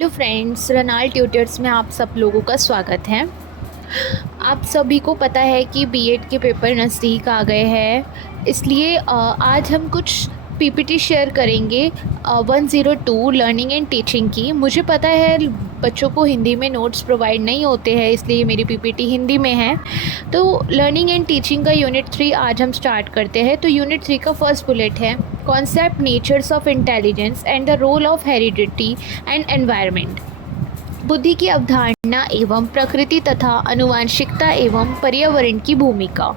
Hello friends, रनाल tutors में आप सब लोगों का स्वागत है। आप सभी को पता है कि बीएड के पेपर नज़दीक आ गए हैं, इसलिए आज हम कुछ पीपीटी शेयर करेंगे 102 लर्निंग एंड टीचिंग की। मुझे पता है बच्चों को हिंदी में नोट्स प्रोवाइड नहीं होते हैं, इसलिए मेरी पीपीटी हिंदी में है। तो लर्निंग एंड टीचिंग का यूनिट 3 आज हम स्टार्ट करते हैं। तो यूनिट 3 का फर्स्ट बुलेट है concept natures of intelligence and the role of heredity and environment. बुद्धि की अवधारणा एवं प्रकृति तथा आनुवंशिकता एवं पर्यावरण की भूमिका।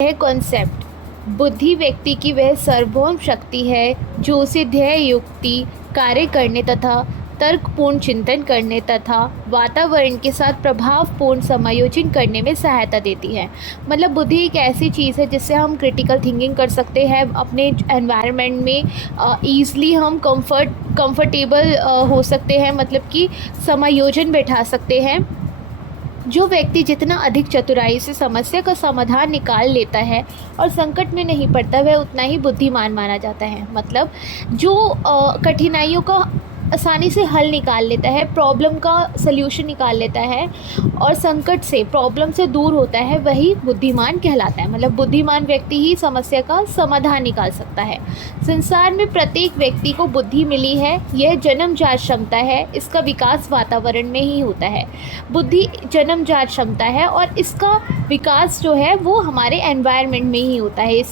यह कॉन्सेप्ट बुद्धि व्यक्ति की वह सार्वभौम शक्ति है जो उसे ध्येय युक्ति कार्य करने तथा तर्कपूर्ण चिंतन करने तथा वातावरण के साथ प्रभावपूर्ण समायोजन करने में सहायता देती है। मतलब बुद्धि एक ऐसी चीज़ है जिससे हम क्रिटिकल थिंकिंग कर सकते हैं, अपने एनवायरनमेंट में ईज़िली हम कंफर्टेबल हो सकते हैं, मतलब कि समायोजन बैठा सकते हैं। जो व्यक्ति जितना अधिक चतुराई से समस्या का समाधान निकाल लेता है और संकट में नहीं पड़ता, वह उतना ही बुद्धिमान माना जाता है। मतलब जो कठिनाइयों का आसानी से हल निकाल लेता है, प्रॉब्लम का सल्यूशन निकाल लेता है और संकट से, प्रॉब्लम से दूर होता है, वही बुद्धिमान कहलाता है। मतलब बुद्धिमान व्यक्ति ही समस्या का समाधान निकाल सकता है। संसार में प्रत्येक व्यक्ति को बुद्धि मिली है, यह जन्मजात क्षमता है, इसका विकास वातावरण में ही होता है। बुद्धि जन्मजात क्षमता है और इसका विकास जो है वो हमारे एनवायरनमेंट में ही होता है।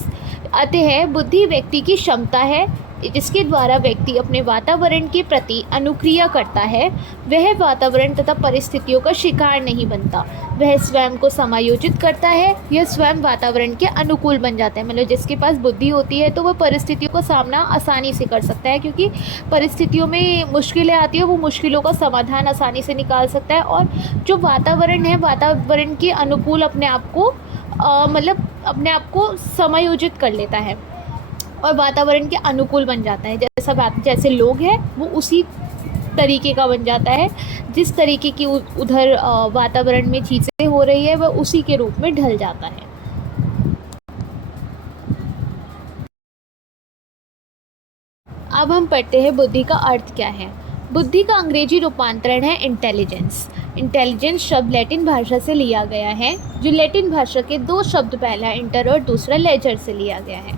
अतः बुद्धि व्यक्ति की क्षमता है जिसके द्वारा व्यक्ति अपने वातावरण के प्रति अनुक्रिया करता है। वह वातावरण तथा परिस्थितियों का शिकार नहीं बनता, वह स्वयं को समायोजित करता है, यह स्वयं वातावरण के अनुकूल बन जाता है। मतलब जिसके पास बुद्धि होती है तो वह परिस्थितियों का सामना आसानी से कर सकता है, क्योंकि परिस्थितियों में मुश्किलें आती है, वो मुश्किलों का समाधान आसानी से निकाल सकता है। और जो वातावरण है, वातावरण के अनुकूल अपने आप को मतलब अपने आप को समायोजित कर लेता है और वातावरण के अनुकूल बन जाता है। जैसे लोग हैं वो उसी तरीके का बन जाता है, जिस तरीके की उधर वातावरण में चीज़ें हो रही है वह उसी के रूप में ढल जाता है। अब हम पढ़ते हैं बुद्धि का अर्थ क्या है। बुद्धि का अंग्रेजी रूपांतरण है इंटेलिजेंस। इंटेलिजेंस शब्द लैटिन भाषा से लिया गया है, जो लैटिन भाषा के दो शब्द, पहला इंटर और दूसरा लेजर से लिया गया है।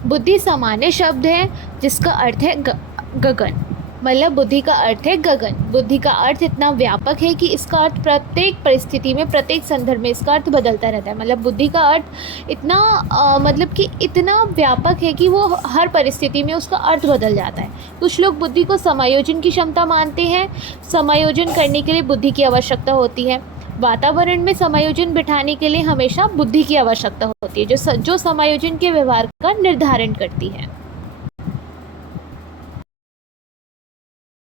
बुद्धि सामान्य शब्द है जिसका अर्थ है गगन। मतलब बुद्धि का अर्थ है गगन। बुद्धि का अर्थ इतना व्यापक है कि इसका अर्थ प्रत्येक परिस्थिति में, प्रत्येक संदर्भ में इसका अर्थ बदलता रहता है। मतलब बुद्धि का अर्थ इतना मतलब कि इतना व्यापक है कि वो हर परिस्थिति में उसका अर्थ बदल जाता है। कुछ लोग बुद्धि को समायोजन की क्षमता मानते हैं। समायोजन करने के लिए बुद्धि की आवश्यकता होती है। वातावरण में समायोजन बिठाने के लिए हमेशा बुद्धि की आवश्यकता होती है, जो समायोजन के व्यवहार का निर्धारण करती है।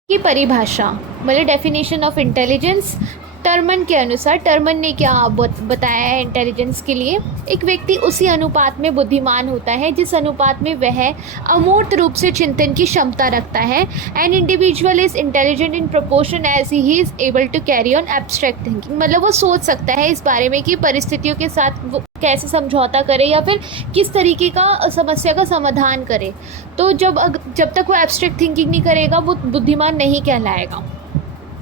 की परिभाषा, मतलब डेफिनेशन ऑफ इंटेलिजेंस। टर्मन के अनुसार, टर्मन ने क्या बताया है इंटेलिजेंस के लिए? एक व्यक्ति उसी अनुपात में बुद्धिमान होता है जिस अनुपात में वह अमूर्त रूप से चिंतन की क्षमता रखता है। An individual is intelligent in proportion as he is able to carry on abstract thinking. मतलब वो सोच सकता है इस बारे में कि परिस्थितियों के साथ वो कैसे समझौता करे या फिर किस तरीके का समस्या का समाधान करे। तो जब तक वो एब्स्ट्रैक्ट थिंकिंग नहीं करेगा वो बुद्धिमान नहीं कहलाएगा।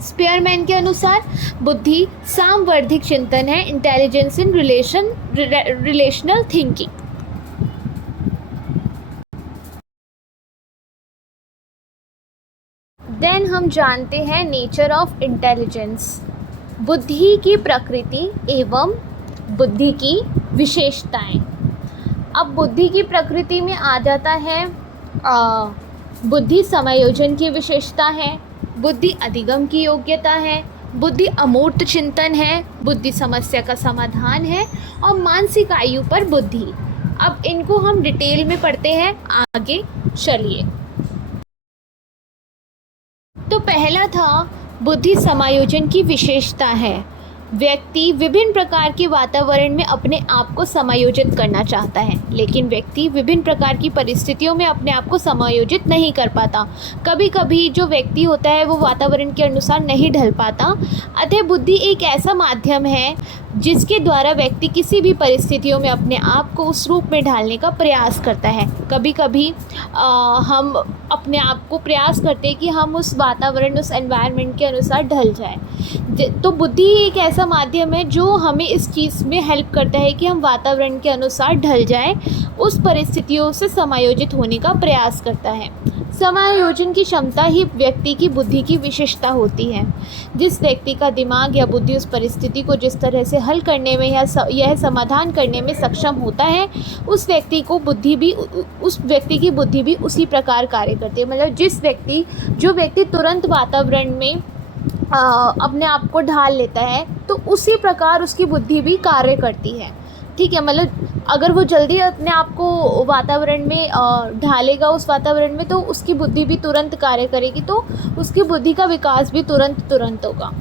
स्पेयरमैन के अनुसार बुद्धि सामवर्धिक चिंतन है, इंटेलिजेंस इन रिलेशनल थिंकिंग। देन हम जानते हैं नेचर ऑफ इंटेलिजेंस, बुद्धि की प्रकृति एवं बुद्धि की विशेषताएं। अब बुद्धि की प्रकृति में आ जाता है बुद्धि समायोजन की विशेषता है, बुद्धि अधिगम की योग्यता है, बुद्धि अमूर्त चिंतन है, बुद्धि समस्या का समाधान है और मानसिक आयु पर बुद्धि। अब इनको हम डिटेल में पढ़ते हैं, आगे चलिए। तो पहला था बुद्धि समायोजन की विशेषता है। व्यक्ति विभिन्न प्रकार के वातावरण में अपने आप को समायोजित करना चाहता है, लेकिन व्यक्ति विभिन्न प्रकार की परिस्थितियों में अपने आप को समायोजित नहीं कर पाता। कभी कभी जो व्यक्ति होता है वो वातावरण के अनुसार नहीं ढल पाता। अतः बुद्धि एक ऐसा माध्यम है जिसके द्वारा व्यक्ति किसी भी परिस्थितियों में अपने आप को उस रूप में ढालने का प्रयास करता है। कभी कभी हम अपने आप को प्रयास करते हैं कि हम उस वातावरण, उस एनवायरनमेंट के अनुसार ढल जाएं। तो बुद्धि एक ऐसा माध्यम है जो हमें इस चीज़ में हेल्प करता है कि हम वातावरण के अनुसार ढल जाएं, उस परिस्थितियों से समायोजित होने का प्रयास करता है। समायोजन की क्षमता ही व्यक्ति की बुद्धि की विशेषता होती है। जिस व्यक्ति का दिमाग या बुद्धि उस परिस्थिति को जिस तरह से हल करने में या यह समाधान करने में सक्षम होता है, उस व्यक्ति की बुद्धि भी उसी प्रकार कार्य करती है। मतलब जो व्यक्ति तुरंत वातावरण में अपने आप को ढाल लेता है, तो उसी प्रकार उसकी बुद्धि भी कार्य करती है। ठीक है, मतलब अगर वो जल्दी अपने आप को वातावरण में ढालेगा, उस वातावरण में, तो उसकी बुद्धि भी तुरंत कार्य करेगी, तो उसकी बुद्धि का विकास भी तुरंत होगा।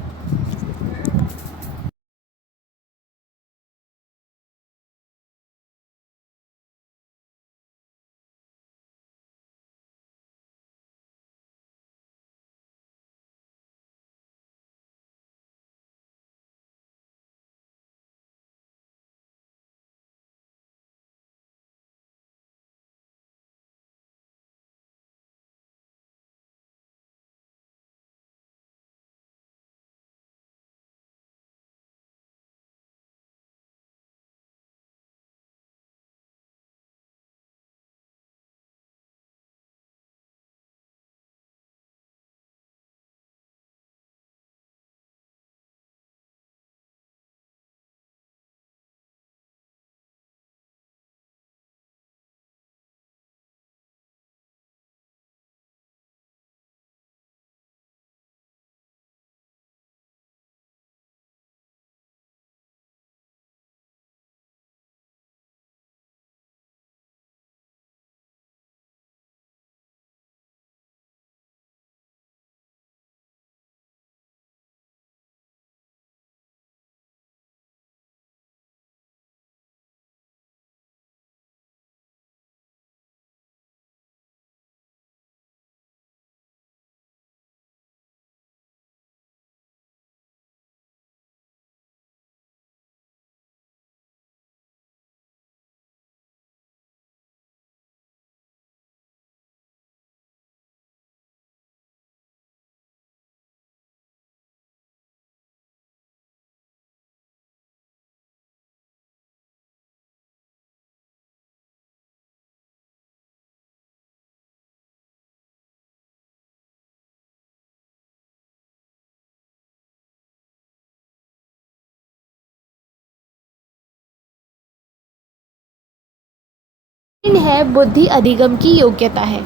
है बुद्धि अधिगम की योग्यता है।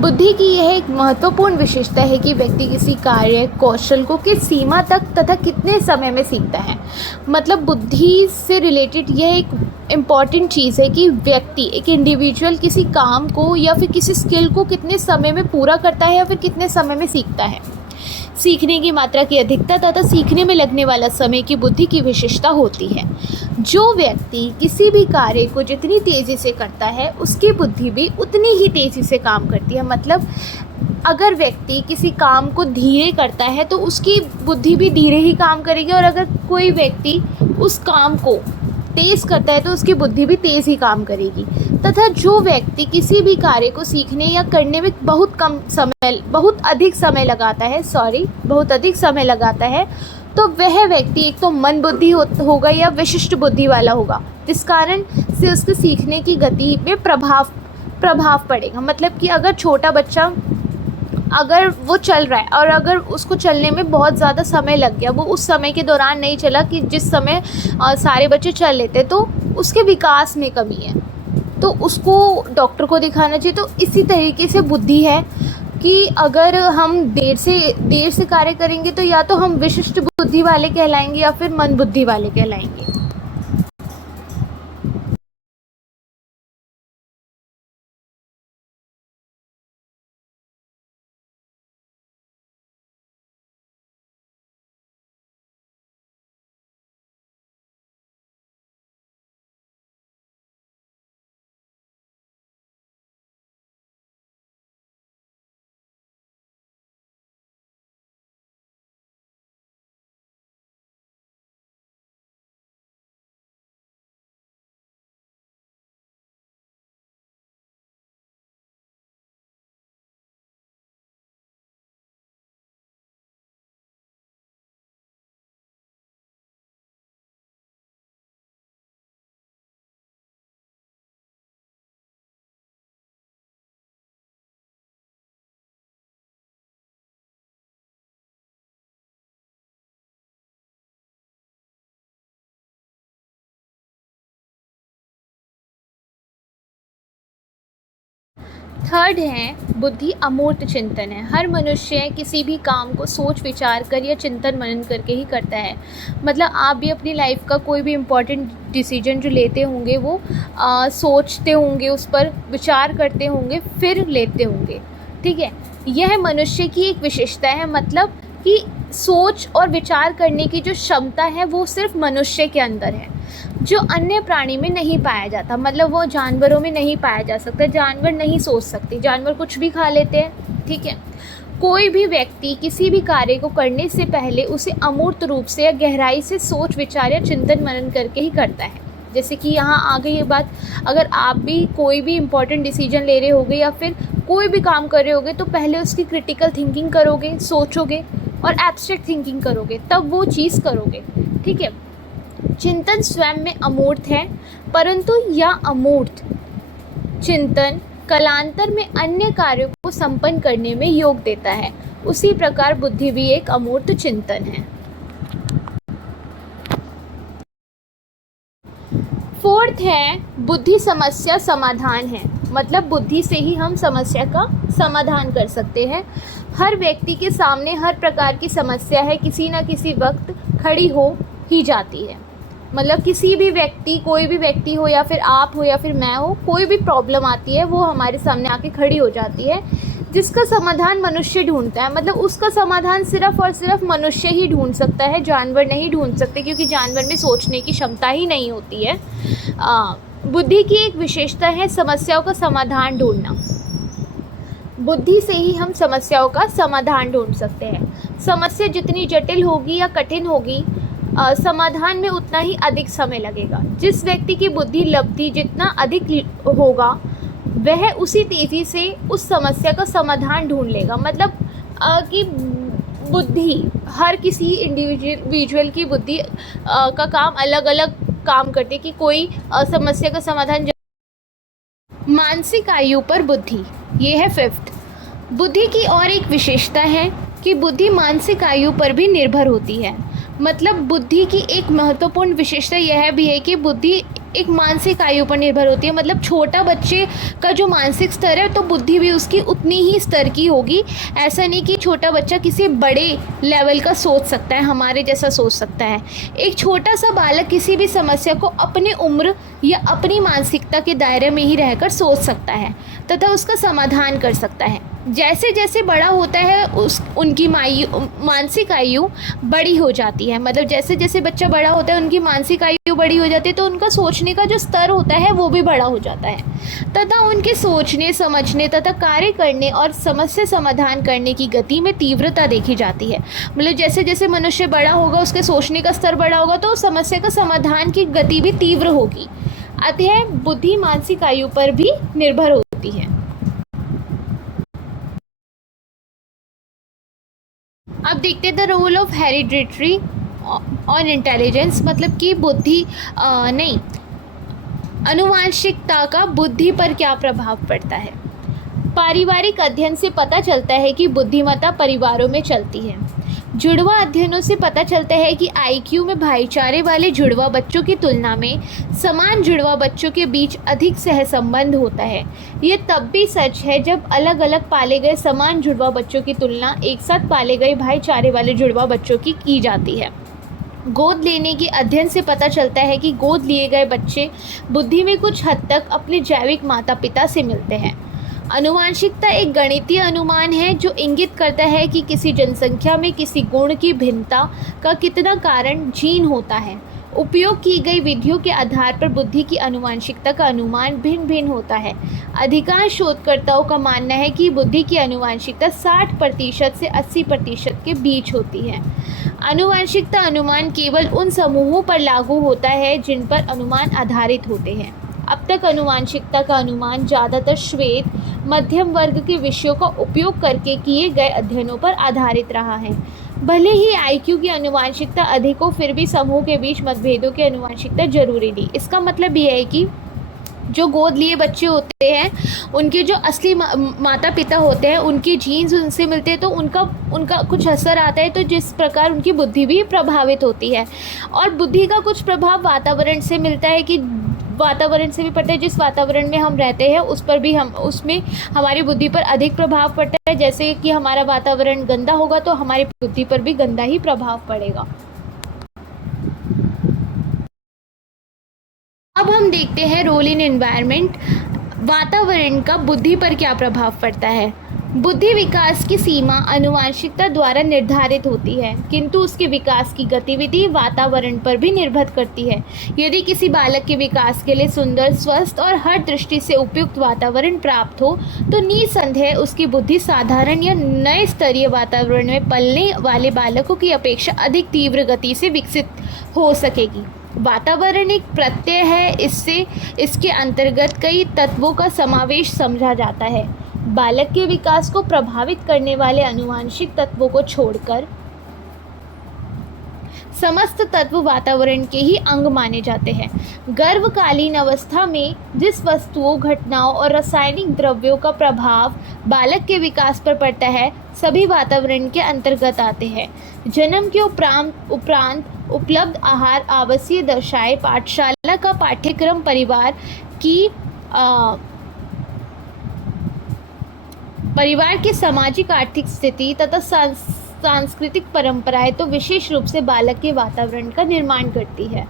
बुद्धि की यह एक महत्वपूर्ण विशेषता है कि व्यक्ति किसी कार्य कौशल को किस सीमा तक तथा कितने समय में सीखता है। मतलब बुद्धि से रिलेटेड यह एक इम्पॉर्टेंट चीज़ है कि व्यक्ति, एक इंडिविजुअल, किसी काम को या फिर किसी स्किल को कितने समय में पूरा करता है या फिर कितने समय में सीखता है। सीखने की मात्रा की अधिकता तथा सीखने में लगने वाला समय की बुद्धि की विशेषता होती है। जो व्यक्ति किसी भी कार्य को जितनी तेज़ी से करता है, उसकी बुद्धि भी उतनी ही तेज़ी से काम करती है। मतलब अगर व्यक्ति किसी काम को धीरे करता है तो उसकी बुद्धि भी धीरे ही काम करेगी, और अगर कोई व्यक्ति उस काम को तेज़ करता है तो उसकी बुद्धि भी तेज़ ही काम करेगी। तथा जो व्यक्ति किसी भी कार्य को सीखने या करने में बहुत अधिक समय लगाता है, तो वह व्यक्ति एक तो मंद बुद्धि होगा या विशिष्ट बुद्धि वाला होगा, जिस कारण से उसके सीखने की गति पे प्रभाव पड़ेगा। मतलब कि अगर छोटा बच्चा, अगर वो चल रहा है और अगर उसको चलने में बहुत ज़्यादा समय लग गया, वो उस समय के दौरान नहीं चला कि जिस समय सारे बच्चे चल लेते, तो उसके विकास में कमी है, तो उसको डॉक्टर को दिखाना चाहिए। तो इसी तरीके से बुद्धि है कि अगर हम देर से कार्य करेंगे तो या तो हम विशिष्ट बुद्धि वाले कहलाएंगे या फिर मंद बुद्धि वाले कहलाएंगे। थर्ड है बुद्धि अमूर्त चिंतन है। हर मनुष्य किसी भी काम को सोच विचार कर या चिंतन मनन करके ही करता है। मतलब आप भी अपनी लाइफ का कोई भी इम्पोर्टेंट डिसीजन जो लेते होंगे वो सोचते होंगे, उस पर विचार करते होंगे, फिर लेते होंगे। ठीक है, यह मनुष्य की एक विशेषता है। मतलब कि सोच और विचार करने की जो क्षमता है वो सिर्फ मनुष्य के अंदर है, जो अन्य प्राणी में नहीं पाया जाता। मतलब वो जानवरों में नहीं पाया जा सकता। जानवर नहीं सोच सकते, जानवर कुछ भी खा लेते हैं। ठीक है, कोई भी व्यक्ति किसी भी कार्य को करने से पहले उसे अमूर्त रूप से या गहराई से सोच विचार या चिंतन मनन करके ही करता है। जैसे कि यहाँ आ गई ये बात, अगर आप भी कोई भी इम्पोर्टेंट डिसीजन ले रहे होगे या फिर कोई भी काम कर रहे होगे तो पहले उसकी क्रिटिकल थिंकिंग करोगे, सोचोगे और एब्स्ट्रैक्ट थिंकिंग करोगे, तब वो चीज़ करोगे। ठीक है, चिंतन स्वयं में अमूर्त है, परंतु यह अमूर्त चिंतन कालांतर में अन्य कार्यों को संपन्न करने में योग देता है। उसी प्रकार बुद्धि भी एक अमूर्त चिंतन है। फोर्थ है बुद्धि समस्या समाधान है। मतलब बुद्धि से ही हम समस्या का समाधान कर सकते हैं। हर व्यक्ति के सामने हर प्रकार की समस्या है, किसी न किसी वक्त खड़ी हो ही जाती है। मतलब किसी भी व्यक्ति, कोई भी व्यक्ति हो या फिर आप हो या फिर मैं हो, कोई भी प्रॉब्लम आती है वो हमारे सामने आके खड़ी हो जाती है, जिसका समाधान मनुष्य ढूंढता है। मतलब उसका समाधान सिर्फ और सिर्फ मनुष्य ही ढूंढ सकता है, जानवर नहीं ढूंढ सकते, क्योंकि जानवर में सोचने की क्षमता ही नहीं होती है। बुद्धि की एक विशेषता है समस्याओं का समाधान ढूंढना। बुद्धि से ही हम समस्याओं का समाधान ढूंढ सकते हैं। समस्या जितनी जटिल होगी या कठिन होगी, समाधान में उतना ही अधिक समय लगेगा। जिस व्यक्ति की बुद्धि लब्धि जितना अधिक होगा वह उसी तेज़ी से उस समस्या का समाधान ढूंढ लेगा। मतलब कि बुद्धि, हर किसी इंडिविजुअल की बुद्धि का काम अलग अलग काम करती है कि कोई समस्या का समाधान। मानसिक आयु पर बुद्धि, ये है फिफ्थ। बुद्धि की और एक विशेषता है कि बुद्धि मानसिक आयु पर भी निर्भर होती है। मतलब बुद्धि की एक महत्वपूर्ण विशेषता यह भी है कि बुद्धि एक मानसिक आयु पर निर्भर होती है। मतलब छोटा बच्चे का जो मानसिक स्तर है तो बुद्धि भी उसकी उतनी ही स्तर की होगी। ऐसा नहीं कि छोटा बच्चा किसी बड़े लेवल का सोच सकता है, हमारे जैसा सोच सकता है। एक छोटा सा बालक किसी भी समस्या को अपनी उम्र या अपनी मानसिकता के दायरे में ही रहकर सोच सकता है तथा उसका समाधान कर सकता है। जैसे जैसे बड़ा होता है उनकी मानसिक आयु बड़ी हो जाती है। मतलब जैसे जैसे बच्चा बड़ा होता है उनकी मानसिक आयु बड़ी हो जाती है, तो उनका सोचने का जो स्तर होता है वो भी बड़ा हो जाता है तथा उनके सोचने, समझने तथा कार्य करने और समस्या समाधान करने की गति में तीव्रता देखी जाती है। मतलब जैसे जैसे मनुष्य बड़ा होगा, उसके सोचने का स्तर बड़ा होगा, तो समस्या का समाधान की गति भी तीव्र होगी। अतः बुद्धि मानसिक आयु पर भी निर्भर होती है। अब देखते हैं the role of hereditary on intelligence. मतलब कि बुद्धि नहीं, आनुवंशिकता का बुद्धि पर क्या प्रभाव पड़ता है। पारिवारिक अध्ययन से पता चलता है कि बुद्धिमत्ता परिवारों में चलती है। जुड़वा अध्ययनों से पता चलता है कि आईक्यू में भाईचारे वाले जुड़वा बच्चों की तुलना में समान जुड़वा बच्चों के बीच अधिक सहसंबंध होता है। ये तब भी सच है जब अलग अलग पाले गए समान जुड़वा बच्चों की तुलना एक साथ पाले गए भाईचारे वाले जुड़वा बच्चों की जाती है। गोद लेने के अध्ययन से पता चलता है कि गोद लिए गए बच्चे बुद्धि में कुछ हद तक अपने जैविक माता पिता से मिलते हैं। आनुवंशिकता एक गणितीय अनुमान है जो इंगित करता है कि किसी जनसंख्या में किसी गुण की भिन्नता का कितना कारण जीन होता है। उपयोग की गई विधियों के आधार पर बुद्धि की आनुवंशिकता का अनुमान भिन्न भिन्न होता है। अधिकांश शोधकर्ताओं का मानना है कि बुद्धि की आनुवंशिकता 60% से 80% के बीच होती है। आनुवंशिकता अनुमान केवल उन समूहों पर लागू होता है जिन पर अनुमान आधारित होते हैं। अब तक आनुवंशिकता का अनुमान ज़्यादातर श्वेत मध्यम वर्ग के विषयों का उपयोग करके किए गए अध्ययनों पर आधारित रहा है। भले ही आईक्यू की आनुवंशिकता अधिक हो, फिर भी समूह के बीच मतभेदों की आनुवंशिकता जरूरी नहीं। इसका मतलब ये है कि जो गोद लिए बच्चे होते हैं उनके जो असली माता पिता होते हैं उनके जीन्स उनसे मिलते हैं, तो उनका कुछ असर आता है, तो जिस प्रकार उनकी बुद्धि भी प्रभावित होती है। और बुद्धि का कुछ प्रभाव वातावरण से मिलता है कि वातावरण से भी पड़ता है, जिस वातावरण में हम रहते हैं उस पर भी हम उसमें हमारी बुद्धि पर अधिक प्रभाव पड़ता है। जैसे कि हमारा वातावरण गंदा होगा तो हमारी बुद्धि पर भी गंदा ही प्रभाव पड़ेगा। अब हम देखते हैं रोल इन एनवायरनमेंट। वातावरण का बुद्धि पर क्या प्रभाव पड़ता है। बुद्धि विकास की सीमा आनुवंशिकता द्वारा निर्धारित होती है, किंतु उसके विकास की गतिविधि वातावरण पर भी निर्भर करती है। यदि किसी बालक के विकास के लिए सुंदर, स्वस्थ और हर दृष्टि से उपयुक्त वातावरण प्राप्त हो तो निसंदेह उसकी बुद्धि साधारण या नए स्तरीय वातावरण में पलने वाले बालकों की अपेक्षा अधिक तीव्र गति से विकसित हो सकेगी। वातावरण एक प्रत्यय है, इसके अंतर्गत कई तत्वों का समावेश समझा जाता है। बालक के विकास को प्रभावित करने वाले आनुवंशिक तत्वों को छोड़कर समस्त तत्व वातावरण के ही अंग माने जाते हैं। गर्भकालीन अवस्था में जिस वस्तुओं, घटनाओं और रासायनिक द्रव्यों का प्रभाव बालक के विकास पर पड़ता है सभी वातावरण के अंतर्गत आते हैं। जन्म के उपरांत उपलब्ध आहार आवश्यक दर्शाए, पाठशाला का पाठ्यक्रम, परिवार की सामाजिक आर्थिक स्थिति तथा सांस्कृतिक परंपराएं तो विशेष रूप से बालक के वातावरण का निर्माण करती है।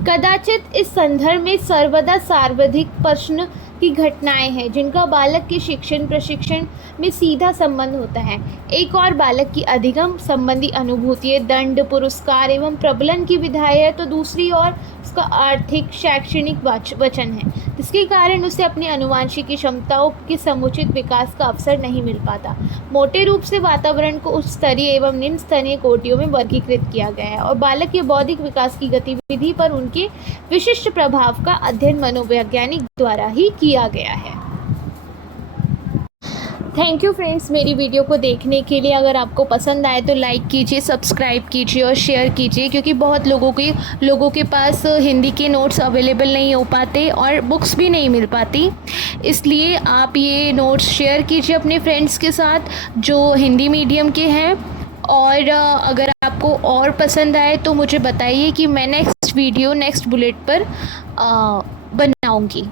कदाचित इस संदर्भ में सर्वदा सर्वाधिक प्रश्न की घटनाएं हैं जिनका बालक के शिक्षण प्रशिक्षण में सीधा संबंध होता है। एक और बालक की अधिगम संबंधी अनुभूतियाँ, दंड, पुरस्कार एवं प्रबलन की विधाएं है, तो दूसरी ओर उसका आर्थिक शैक्षणिक वचन है, जिसके कारण उसे अपनी आनुवंशिक क्षमताओं के समुचित विकास का अवसर नहीं मिल पाता। मोटे रूप से वातावरण को उच्च स्तरीय एवं निम्न स्तरीय कोटियों में वर्गीकृत किया गया है और बालक के बौद्धिक विकास की गतिविधि पर उनके विशिष्ट प्रभाव का अध्ययन मनोवैज्ञानिक द्वारा ही किया गया है। थैंक यू फ्रेंड्स, मेरी वीडियो को देखने के लिए। अगर आपको पसंद आए तो लाइक कीजिए, सब्सक्राइब कीजिए और शेयर कीजिए, क्योंकि बहुत लोगों के पास हिंदी के नोट्स अवेलेबल नहीं हो पाते और बुक्स भी नहीं मिल पाती। इसलिए आप ये नोट्स शेयर कीजिए अपने फ्रेंड्स के साथ जो हिंदी मीडियम के हैं। और अगर आपको और पसंद आए तो मुझे बताइए कि मैं नेक्स्ट बुलेट पर बनाऊँगी।